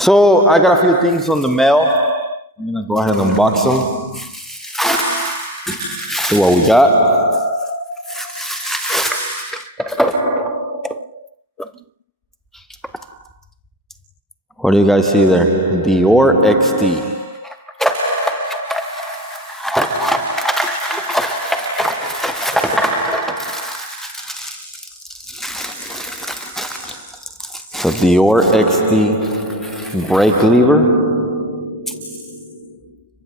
So I got a few things on the mail. I'm gonna go ahead and unbox them. See what we got. What do you guys see there? Dior XT. So Dior XT brake lever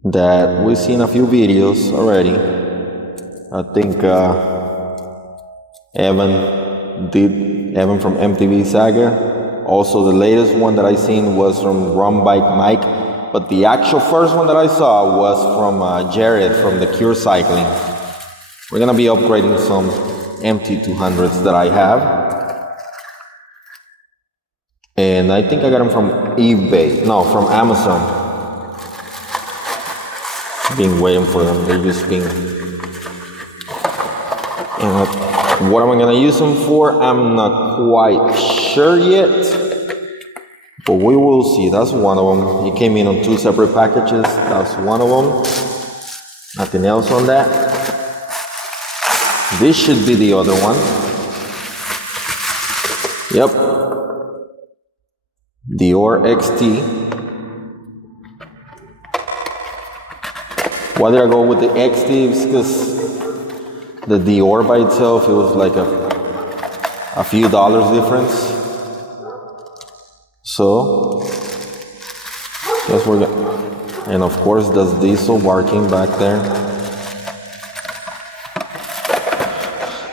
that we've seen a few videos already. I think Evan from MTB Saga. Also, the latest one that I seen was from Bike Mike, but the actual first one that I saw was from Jared from the Cure Cycling. We're gonna be upgrading some MT200s that I have, and I think I got them from from Amazon. Been waiting for them. They just been. And what am I gonna use them for? I'm not quite sure yet, but we will see. That's one of them. It came in on 2 separate packages. That's one of them. Nothing else on that. This should be the other one. Yep. Dior XT. Why did I go with the XT? Because the Dior by itself, it was like a few dollars difference. So, yes, we're good. And of course, there's diesel barking back there.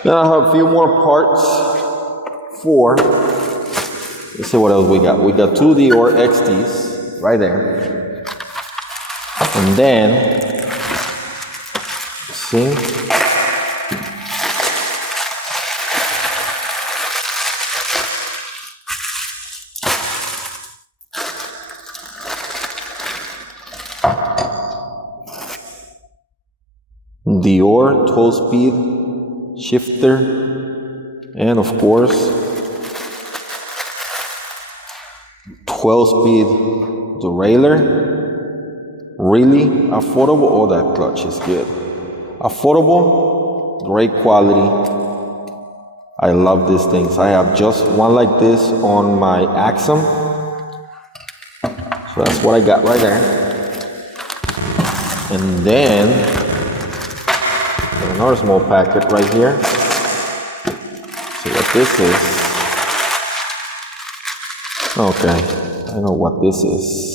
Then I have a few more parts for. Let's see what else we got. We got 2 Dior XTs right there. And then, see. Dior 12-speed shifter, and of course 12-speed derailleur. Really affordable. Oh, that clutch is good. Affordable, great quality. I love these things. I have just one like this on my Axum, so that's what I got right there. And then another small packet right here. See what this is. Okay, I know what this is.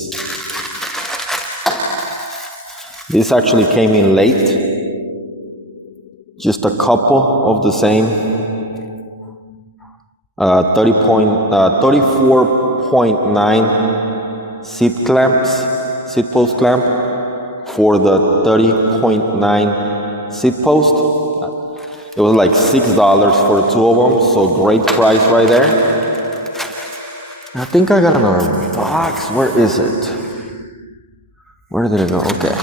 This actually came in late. Just a couple of the same 34.9 seat post clamp for the 30.9 seat post. It was like $6 for the 2 of them, so great price right there. I think I got another box. Where is it? Where did it go? Okay.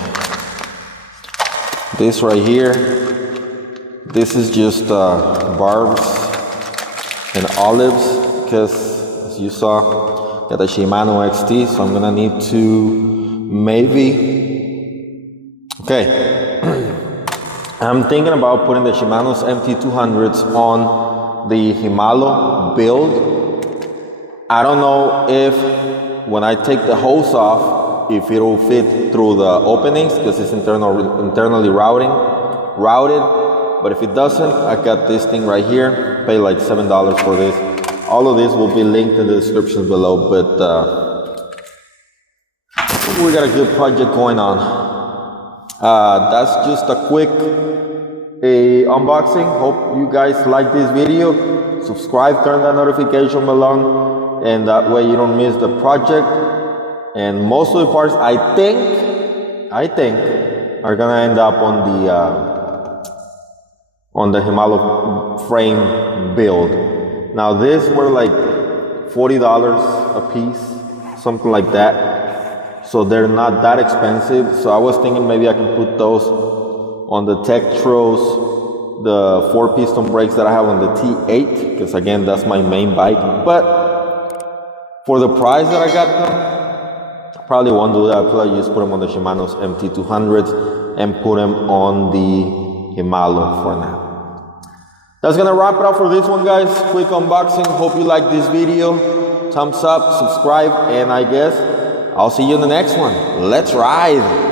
This right here. This is just barbs and olives, because as you saw, got the Shimano XT, so I'm gonna need to okay. I'm thinking about putting the Shimano's MT200s on the Himalo build. I don't know if when I take the hose off, if it'll fit through the openings, because it's internally routed. But if it doesn't, I got this thing right here. Pay like $7 for this. All of this will be linked in the description below. But we got a good project going on. That's just a quick unboxing. Hope you guys like this video. Subscribe, turn that notification bell on, and that way you don't miss the project. And most of the parts, I think are gonna end up on the Himalo frame build. Now these were like $40 a piece, something like that. So they're not that expensive. So I was thinking maybe I can put those on the Tektros, the 4-piston brakes that I have on the T8, because again, that's my main bike. But for the price that I got them, Probably won't do that. I'll probably just put them on the Shimano's MT200s and put them on the Himalo for now. That's gonna wrap it up for this one, guys. Quick unboxing. Hope you like this video. Thumbs up, subscribe, and I guess I'll see you in the next one. Let's ride!